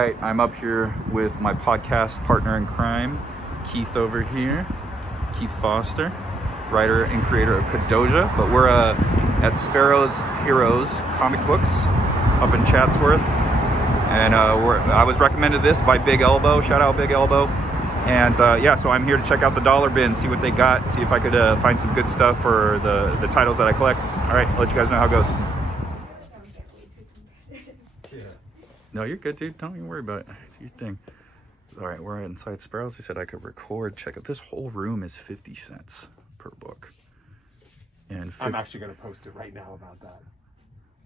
right, I'm up here with my podcast partner in crime, Keith over here, Keith Foster, writer and creator of Kadoja. But we're at Spero's Heroes comic books up in Chatsworth, and I was recommended this by Big Elbow. Shout out Big Elbow. And yeah, so I'm here to check out the dollar bin, see what they got, see if I could find some good stuff for the titles that I collect. All right, I'll let you guys know how it goes. No, you're good, dude. Don't even worry about it. Do your thing. All right, we're inside Spero's. They said I could record. Check it. This whole room is 50 cents per book. And I'm actually going to post it right now about that.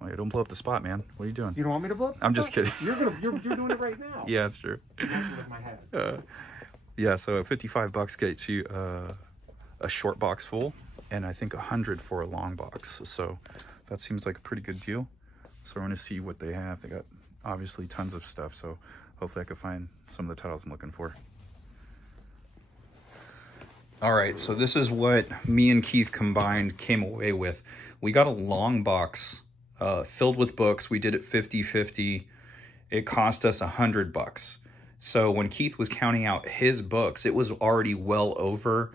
Well, don't blow up the spot, man. What are you doing? You don't want me to blow up the I'm spot? just kidding. You're doing it right now. Yeah, that's true. That's with my head. Yeah, so 55 bucks gets you a short box full, and I think 100 for a long box. So that seems like a pretty good deal. So we're going to see what they have. They got obviously tons of stuff, so hopefully I can find some of the titles I'm looking for. All right, so this is what me and Keith combined came away with. We got a long box filled with books. We did it 50-50. It cost us $100. So when Keith was counting out his books, it was already well over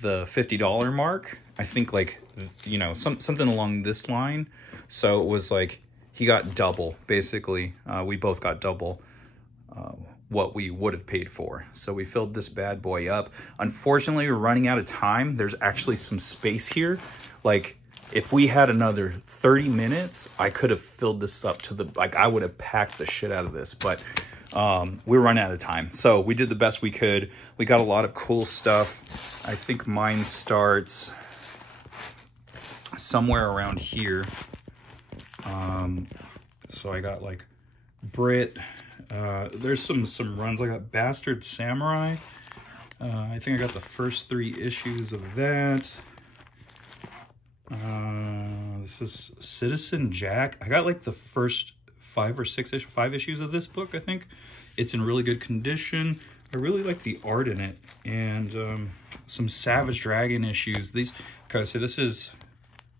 the $50 mark. I think, like, you know, something along this line. So it was like he got double, basically. We both got double what we would have paid for. So we filled this bad boy up. Unfortunately, we're running out of time. There's actually some space here. Like, if we had another 30 minutes, I could have filled this up to the, like, I would have packed the shit out of this, but we're running out of time. So we did the best we could. We got a lot of cool stuff. I think mine starts somewhere around here. So I got like Brit. There's some runs. I got Bastard Samurai. I think I got the first 3 issues of that. This is Citizen Jack. I got like the first 5 issues of this book, I think. It's in really good condition. I really like the art in it. And some Savage Dragon issues. These, okay, so this is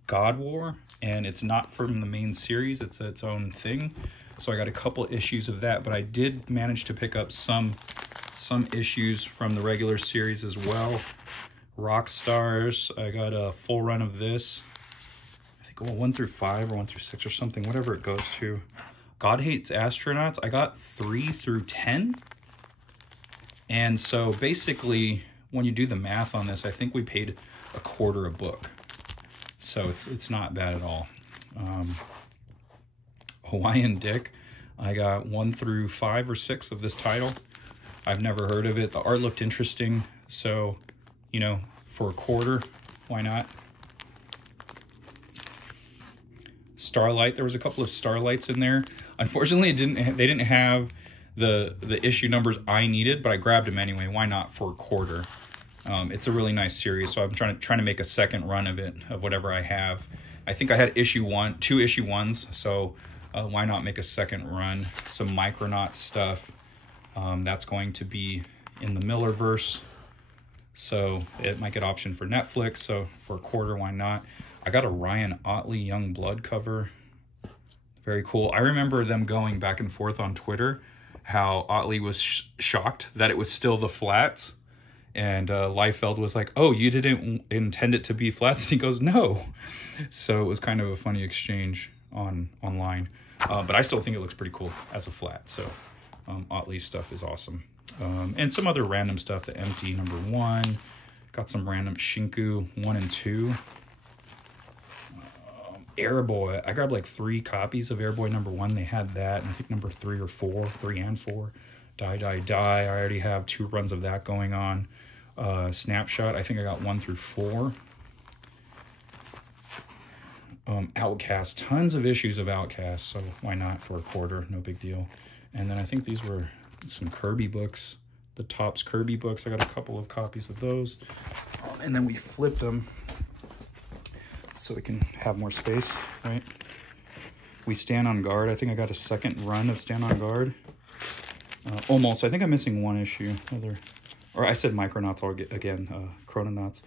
God War, and it's not from the main series. It's its own thing. So I got a couple issues of that, but I did manage to pick up some issues from the regular series as well. Rock Stars, I got a full run of this. I think 1 through 5 or 1 through 6 or something, whatever it goes to. God Hates Astronauts, I got 3 through 10. And so basically, when you do the math on this, I think we paid $1/4 a book. So it's not bad at all. Hawaiian Dick, I got 1 through 5 or 6 of this title. I've never heard of it. The art looked interesting, so, you know, for $1/4, why not? Starlight, there was a couple of Starlights in there. Unfortunately, they didn't have the issue numbers I needed, but I grabbed them anyway. Why not for $1/4? It's a really nice series, so I'm trying to make a second run of it, of whatever I have. I think I had 2 issue 1s, so why not make a second run? Some Micronaut stuff. That's going to be in the Millerverse, so it might get optioned for Netflix, so for $1/4, why not? I got a Ryan Otley Young Blood cover. Very cool. I remember them going back and forth on Twitter, how Otley was shocked that it was still the flats. And Liefeld was like, oh, you didn't intend it to be flats? And he goes, no. So it was kind of a funny exchange online. But I still think it looks pretty cool as a flat. So Otley's stuff is awesome. And some other random stuff. The Empty #1. Got some random Shinku 1 and 2. Airboy. I grabbed like 3 copies of Airboy #1. They had that. And I think #3 and 4. Die. I already have 2 runs of that going on. Snapshot, I think I got 1 through 4. Outcast, tons of issues of Outcast, so why not for $1/4? No big deal. And then I think these were some Kirby books, the Topps Kirby books. I got a couple of copies of those. And then we flipped them so we can have more space, right? We Stand on Guard. I think I got a second run of Stand on Guard. Almost. I think I'm missing 1 issue. Or I said Micronauts again. Chrononauts.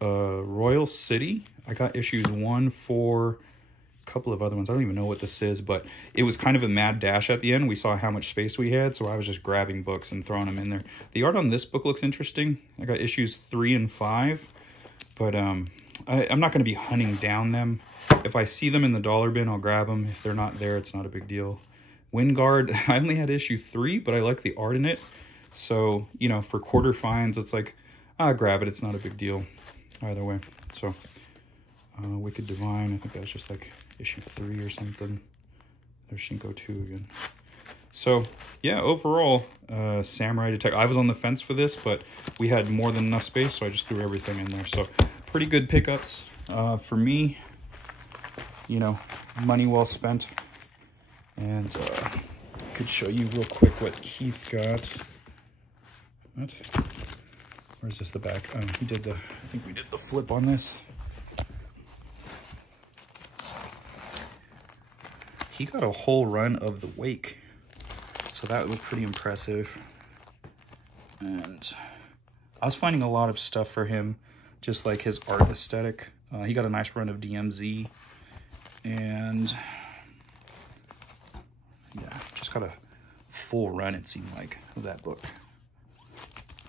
Royal City. I got issues 1, 4, couple of other ones. I don't even know what this is, but it was kind of a mad dash at the end. We saw how much space we had, so I was just grabbing books and throwing them in there. The art on this book looks interesting. I got issues 3 and 5, but I'm not going to be hunting down them. If I see them in the dollar bin, I'll grab them. If they're not there, it's not a big deal. Wingard, I only had issue 3, but I like the art in it. So, you know, for quarter finds, it's like, I'll grab it. It's not a big deal either way. So, Wicked Divine, I think that was just like issue 3 or something. There's Shinko 2 again. So, yeah, overall, Samurai Detective. I was on the fence for this, but we had more than enough space, so I just threw everything in there. So, pretty good pickups for me. You know, money well spent. And I could show you real quick what Keith got. What? Where's this the back? He did the, I think we did the flip on this. He got a whole run of the Wake. So that looked pretty impressive. And I was finding a lot of stuff for him, just like his art aesthetic. He got a nice run of DMZ. And yeah, just got a full run, it seemed like, of that book.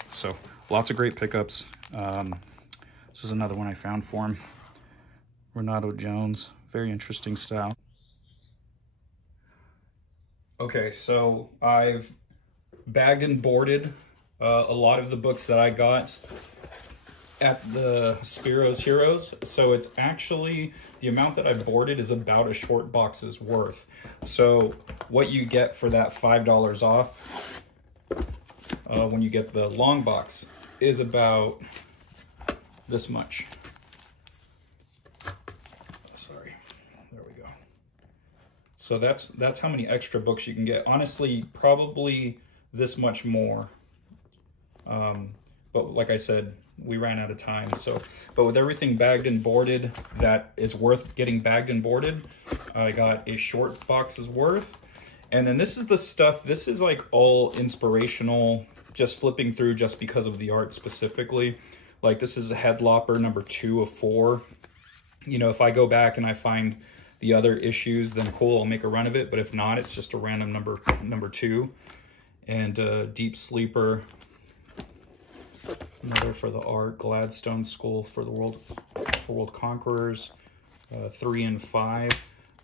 So lots of great pickups. This is another one I found for him. Renato Jones, very interesting style. Okay, so I've bagged and boarded a lot of the books that I got at the Spero's Heroes. So it's actually, the amount that I boarded is about a short box's worth. So what you get for that $5 off when you get the long box is about this much. Sorry, there we go. So that's how many extra books you can get. Honestly, probably this much more. But like I said, we ran out of time. So, but with everything bagged and boarded that is worth getting bagged and boarded, I got a short box's worth. And then this is the stuff, this is like all inspirational, just flipping through just because of the art specifically. Like this is a Headlopper number 2 of 4. You know, if I go back and I find the other issues, then cool, I'll make a run of it. But if not, it's just a random number 2. And Deep Sleeper, another for the art. Gladstone School for the World Conquerors, 3 and 5.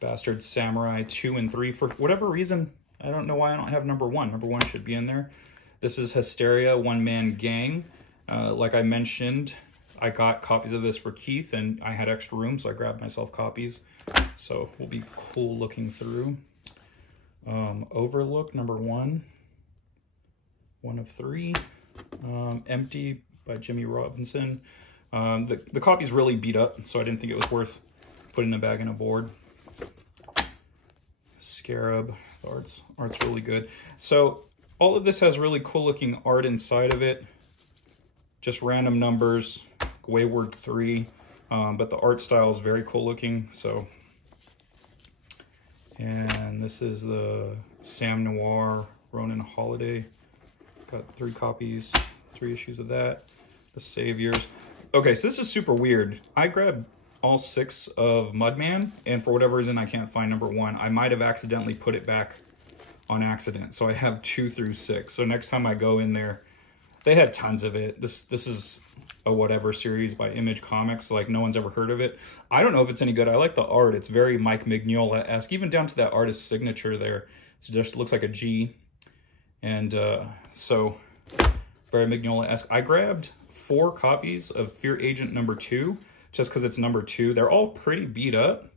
Bastard Samurai 2 and 3. For whatever reason, I don't know why I don't have number 1. Number 1 should be in there. This is Hysteria One Man Gang. Like I mentioned, I got copies of this for Keith, and I had extra room, so I grabbed myself copies. So we'll be cool looking through. Overlook number 1. 1 of 3. Empty by Jimmy Robinson. The copy's really beat up, so I didn't think it was worth putting a bag in a board. Scarab, the art's really good. So all of this has really cool looking art inside of it. Just random numbers, Wayward 3, but the art style is very cool looking. So, and this is the Sam Noir Ronin Holiday. Got 3 copies, 3 issues of that. The Saviors. Okay, so this is super weird. I grabbed all 6 of Mudman, and for whatever reason I can't find number 1. I might have accidentally put it back on accident, so I have 2 through 6. So next time I go in there, they had tons of it. This is a whatever series by Image Comics, like no one's ever heard of it. I don't know if it's any good. I like the art. It's very Mike Mignola-esque, even down to that artist's signature there. It just looks like a G. And so very Mignola-esque. I grabbed 4 copies of Fear Agent number 2 just because it's number 2. They're all pretty beat up,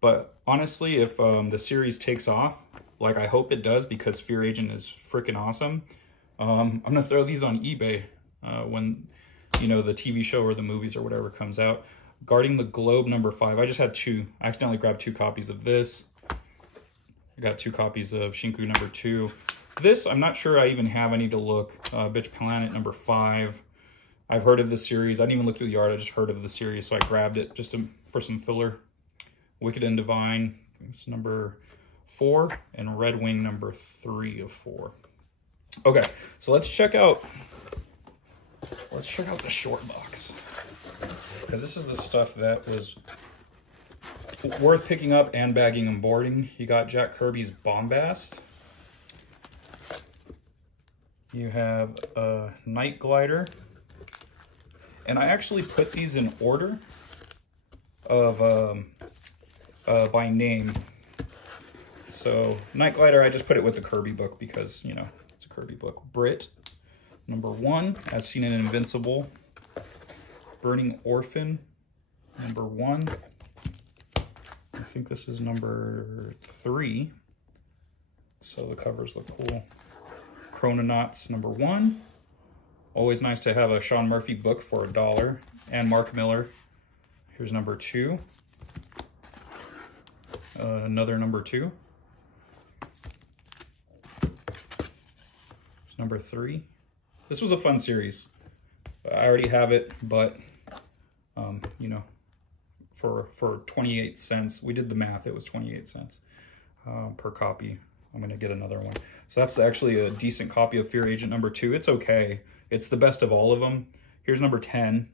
but honestly, if the series takes off, like I hope it does, because Fear Agent is freaking awesome, I'm gonna throw these on eBay when, you know, the TV show or the movies or whatever comes out. Guarding the Globe number 5. I just had 2. I accidentally grabbed 2 copies of this. I got 2 copies of Shinku number 2. This, I'm not sure I even have. I need to look. Bitch Planet number 5. I've heard of this series. I didn't even look through the art. I just heard of the series, so I grabbed it just for some filler. Wicked and Divine, it's number 4, and Red Wing number 3 of 4. Okay, so let's check out the short box, because this is the stuff that was worth picking up and bagging and boarding. You got Jack Kirby's Bombast. You have a Night Glider. And I actually put these in order of by name. So Night Glider, I just put it with the Kirby book because, you know, it's a Kirby book. Brit, number 1, as seen in Invincible. Burning Orphan, number 1. I think this is number 3. So the covers look cool. Chrononauts, number 1. Always nice to have a Sean Murphy book for $1. And Mark Miller. Here's number 2. Another number 2. Here's number 3. This was a fun series. I already have it, but you know, for 28 cents, we did the math, it was 28 cents per copy. I'm gonna get another one. So that's actually a decent copy of Fear Agent number 2. It's okay. It's the best of all of them. Here's number 10.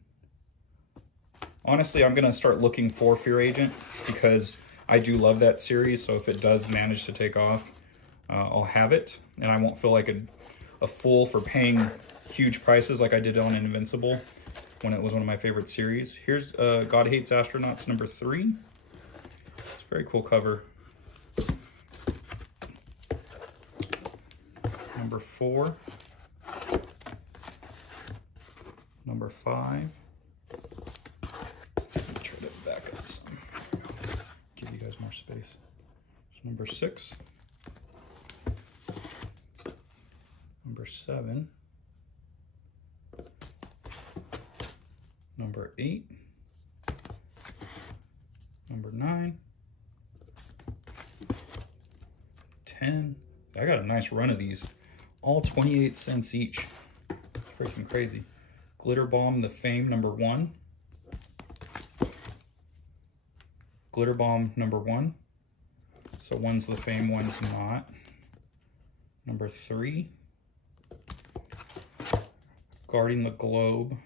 Honestly, I'm gonna start looking for Fear Agent because I do love that series. So if it does manage to take off, I'll have it, and I won't feel like a fool for paying huge prices like I did on Invincible when it was one of my favorite series. Here's God Hates Astronauts number 3. It's a very cool cover. Number 4. Number 5. Let me try to back up some. Give you guys more space. Number 6. Number 7. Number 8. Number 9. 10. I got a nice run of these. All 28 cents each. Freaking crazy. Glitter Bomb the Fame number 1. Glitter Bomb number 1. So one's the Fame, one's not. Number 3. Guarding the Globe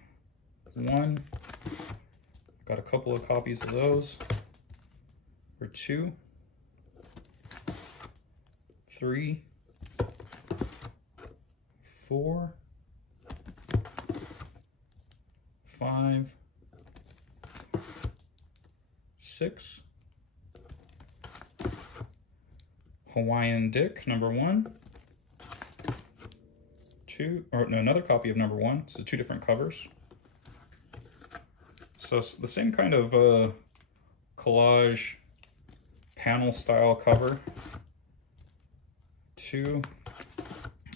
1. Got a couple of copies of those. Number 2. 3. 4. 5. 6. Hawaiian Dick number 1. 2, or no, another copy of number 1. So 2 different covers. So the same kind of collage panel style cover. 2.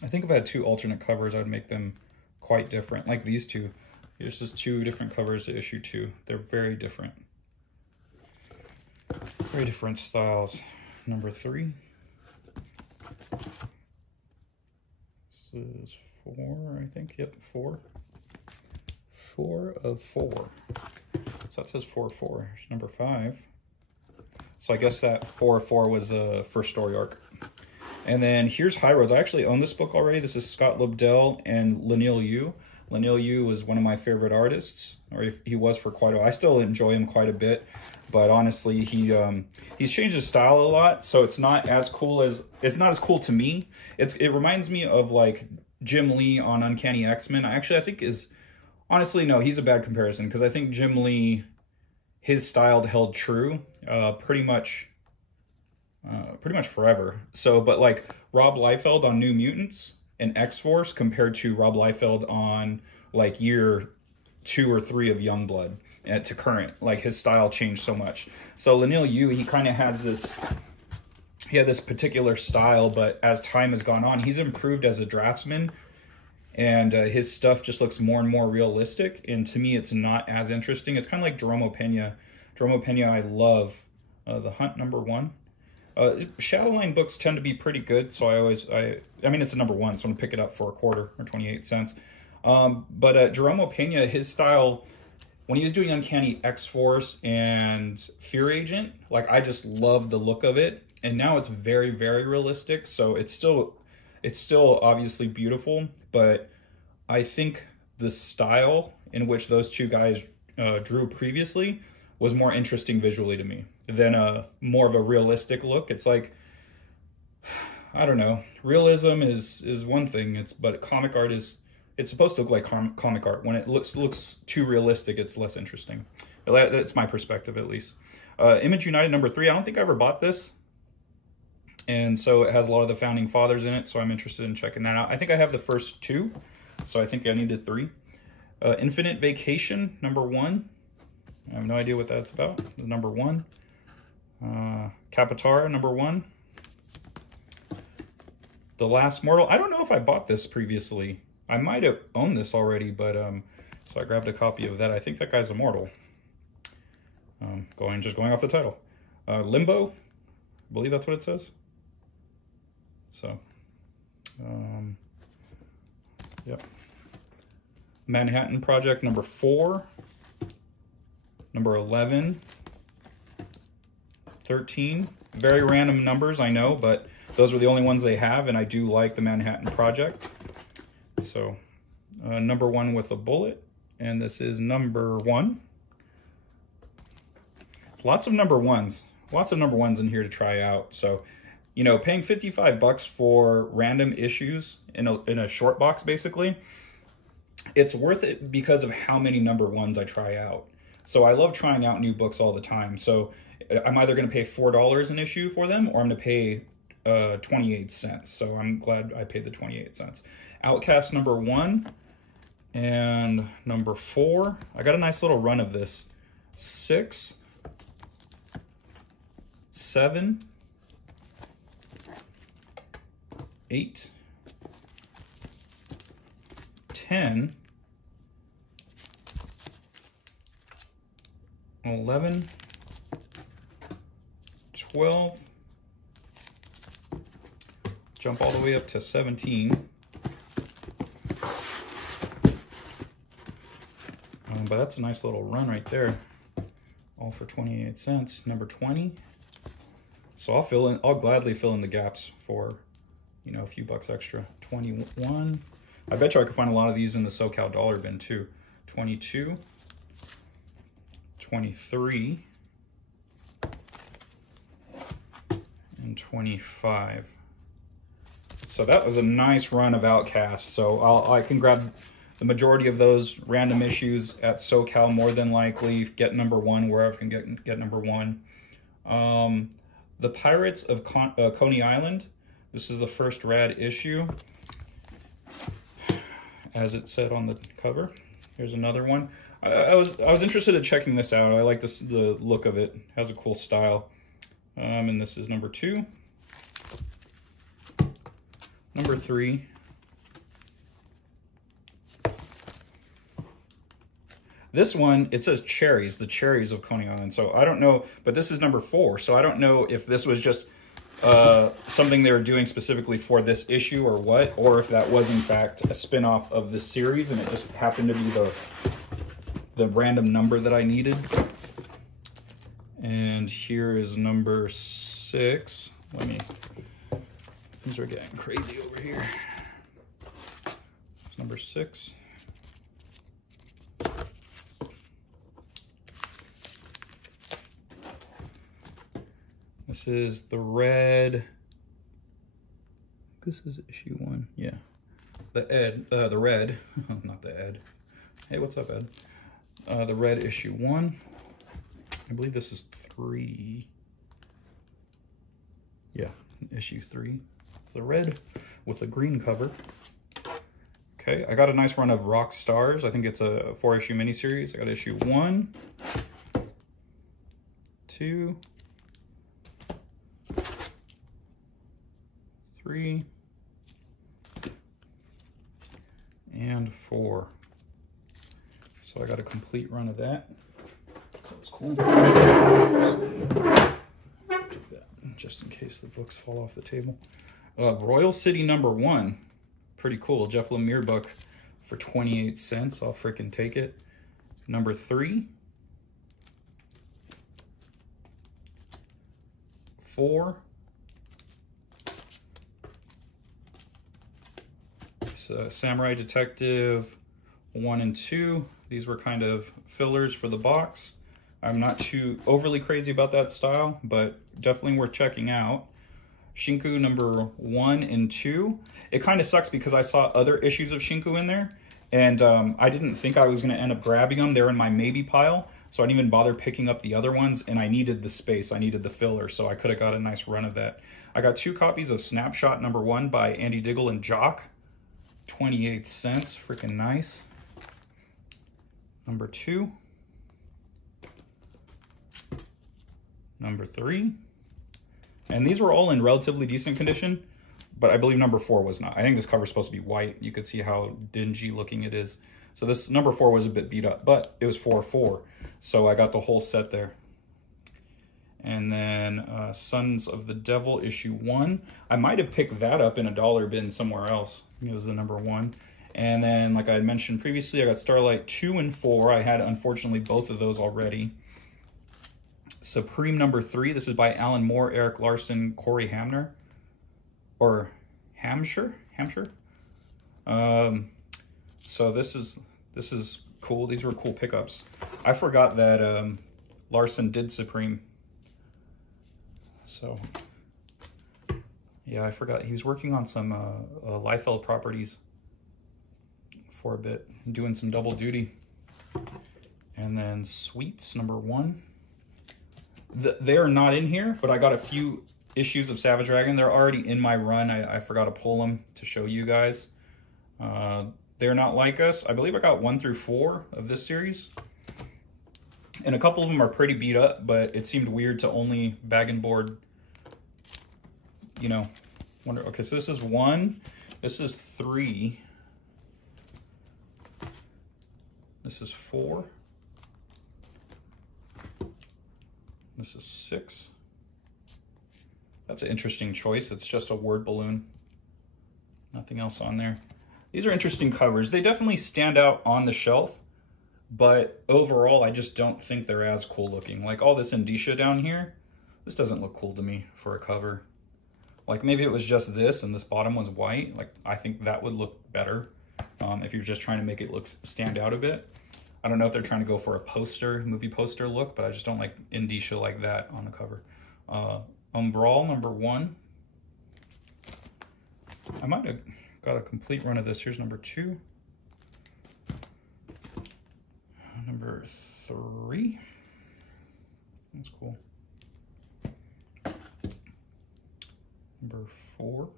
I think if I had 2 alternate covers, I would make them quite different. Like these 2. Here's just 2 different covers to issue 2. They're very different. Very different styles. Number 3. This is 4, I think. Yep, 4. 4 of 4. So that says 4 of 4. Here's number 5. So I guess that 4 of 4 was a first story arc. And then here's High Roads. I actually own this book already. This is Scott Lobdell and Lanil Yu. Lanil Yu was one of my favorite artists, or he was for quite a while. I still enjoy him quite a bit, but honestly, he's changed his style a lot, so it's not as cool to me. It reminds me of like Jim Lee on Uncanny X-Men. I think is honestly no, he's a bad comparison because I think Jim Lee, his style held true pretty much forever. So, but like Rob Liefeld on New Mutants and X-Force compared to Rob Liefeld on like year 2 or 3 of Youngblood to current, like his style changed so much. So Lanil Yu, he kind of has this, he had this particular style, but as time has gone on, he's improved as a draftsman, and his stuff just looks more and more realistic. And to me, it's not as interesting. It's kind of like Jerome Pena. Jerome Pena, I love. The Hunt number 1. Shadowline books tend to be pretty good, so I mean, it's a number 1, so I'm gonna pick it up for $0.25 or 28 cents. But Jerome Pena, his style, when he was doing Uncanny X-Force and Fear Agent, like I just love the look of it. And now it's very, very realistic, so it's still obviously beautiful, but I think the style in which those 2 guys drew previously was more interesting visually to me than a more of a realistic look. It's like, I don't know, realism is one thing, but comic art is, it's supposed to look like comic art. When it looks too realistic, it's less interesting. That's my perspective, at least. Image United number 3, I don't think I ever bought this. And so it has a lot of the founding fathers in it, so I'm interested in checking that out. I think I have the first 2, so I think I needed 3. Infinite Vacation number 1. I have no idea what that's about. The number 1. Capitara number 1. The Last Mortal. I don't know if I bought this previously. I might have owned this already, but so I grabbed a copy of that. I think that guy's immortal. Just going off the title. Limbo. I believe that's what it says. So, yep. Manhattan Project number 4. Number 11. 13. Very random numbers, I know, but those were the only ones they have, and I do like the Manhattan Project. So, number 1 with a bullet, and this is number 1. Lots of number 1s. Lots of number 1s in here to try out. So, you know, paying $55 for random issues in a short box, basically, it's worth it because of how many number 1s I try out. So I love trying out new books all the time. So I'm either going to pay $4 an issue for them, or I'm going to pay 28 cents. So I'm glad I paid the 28 cents. Outcast number 1 and number 4. I got a nice little run of this. 6, 7, 8, 10, 11, 12, jump all the way up to 17. But that's a nice little run right there. All for 28 cents. Number 20. So I'll gladly fill in the gaps for, you know, a few bucks extra. 21. I bet you I could find a lot of these in the SoCal dollar bin too. 22. 23. And 25. So that was a nice run of Outcasts. So I can grab the majority of those random issues at SoCal, more than likely. Get number 1 wherever I can get number 1. The Pirates of Coney Island. This is the first rad issue, as it said on the cover. Here's another one. I was interested in checking this out. I like the look of it. It has a cool style. And this is number 2. Number 3. This one, it says cherries, the cherries of Coney Island. So I don't know, but this is number 4. So I don't know if this was just something they were doing specifically for this issue or what, or if that was in fact a spin-off of this series and it just happened to be the random number that I needed. And here is number 6. Things are getting crazy over here. It's number 6. This is the red. This is issue 1. Yeah. The red. Not the Ed. Hey, what's up, Ed? The red issue 1. I believe this is 3. Yeah, issue 3. The red with a green cover. Okay, I got a nice run of Rock Stars. I think it's a 4-issue miniseries. I got issue 1, 2, 3, and 4. So I got a complete run of that. That's cool. Took that just in case the books fall off the table. Royal City number 1. Pretty cool. Jeff Lemire book for 28 cents. I'll freaking take it. Number 3. 4. So Samurai Detective 1 and 2. These were kind of fillers for the box. I'm not too overly crazy about that style, but definitely worth checking out. Shinku number 1 and 2. It kind of sucks because I saw other issues of Shinku in there, and I didn't think I was going to end up grabbing them. They're in my maybe pile, so I didn't even bother picking up the other ones, and I needed the space. I needed the filler, so I could have got a nice run of that. I got 2 copies of Snapshot number 1 by Andy Diggle and Jock. 28 cents. Freaking nice. Number 2. Number 3. And these were all in relatively decent condition, but I believe number 4 was not. I think this cover is supposed to be white. You could see how dingy looking it is. So this number 4 was a bit beat up, but it was 4/4. So I got the whole set there. And then Sons of the Devil issue 1. I might have picked that up in a dollar bin somewhere else. It was the number 1. And then, like I had mentioned previously, I got Starlight 2 and 4. I had, unfortunately, both of those already. Supreme number 3. This is by Alan Moore, Eric Larson, Corey Hamner. Or Hampshire? So this is cool. These were cool pickups. I forgot that Larson did Supreme. So, yeah, I forgot. He was working on some Liefeld properties for a bit, doing some double duty. And then Sweets number 1. They are not in here, but I got a few issues of Savage Dragon. They're already in my run. I forgot to pull them to show you guys. They're Not Like Us. I believe I got 1 through 4 of this series. And a couple of them are pretty beat up, but it seemed weird to only bag and board, you know, wonder. Okay, so this is 1. This is 3. This is 4. This is 6. That's an interesting choice. It's just a word balloon. Nothing else on there. These are interesting covers. They definitely stand out on the shelf, but overall, I just don't think they're as cool looking. Like all this indicia down here, this doesn't look cool to me for a cover. Like maybe it was just this and this bottom was white. Like I think that would look better if you're just trying to make it look stand out a bit. I don't know if they're trying to go for a poster, movie poster look, but I just don't like indicia like that on the cover. Umbral number 1. I might have got a complete run of this. Here's number 2. Number 3. That's cool. Number 4.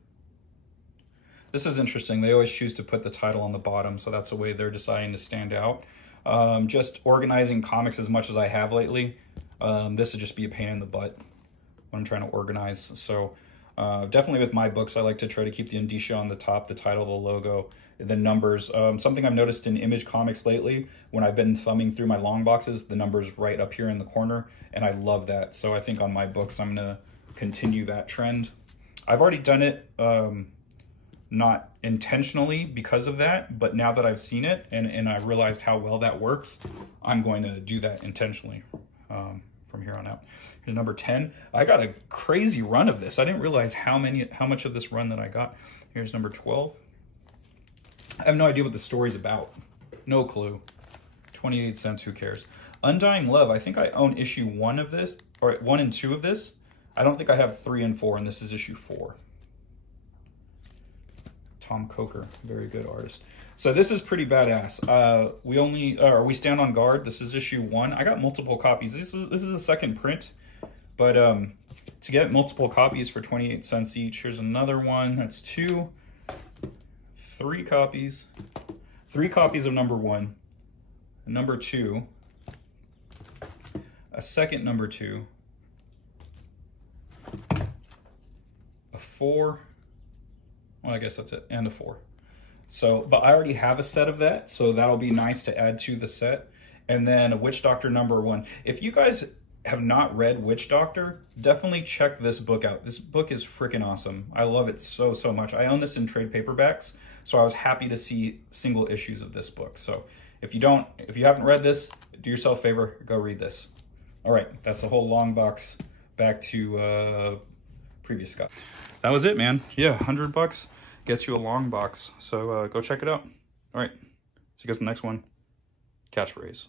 This is interesting. They always choose to put the title on the bottom, so that's the way they're deciding to stand out. Just organizing comics as much as I have lately, this would just be a pain in the butt when I'm trying to organize. So definitely with my books, I like to try to keep the indicia on the top, the title, the logo, the numbers. Something I've noticed in Image Comics lately, when I've been thumbing through my long boxes, the number's right up here in the corner, and I love that. So I think on my books, I'm going to continue that trend. I've already done it, not intentionally because of that, but now that I've seen it and I realized how well that works, I'm going to do that intentionally from here on out. Here's number 10. I got a crazy run of this. I didn't realize how much of this run that I got. Here's number 12. I have no idea what the story's about. No clue. 28 cents, who cares? Undying Love. I think I own issue 1 of this, or 1 and 2 of this. I don't think I have 3 and 4, and this is issue 4. Tom Coker, very good artist. So this is pretty badass. We Stand on Guard. This is issue 1. I got multiple copies. This is a second print, but to get multiple copies for 28 cents each. Here's another one. That's 2, 3 copies. 3 copies of number 1, number 2, a second number 2, a 4. Well, I guess that's it, and a 4. So, but I already have a set of that, so that'll be nice to add to the set. And then a Witch Doctor number 1. If you guys have not read Witch Doctor, definitely check this book out. This book is freaking awesome. I love it so much. I own this in trade paperbacks, so I was happy to see single issues of this book. So if you haven't read this, do yourself a favor, go read this. All right, that's the whole long box. Back to previous Scott. That was it, man. Yeah, $100 gets you a long box. So go check it out. All right, see you guys in the next one. Catchphrase.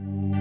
you.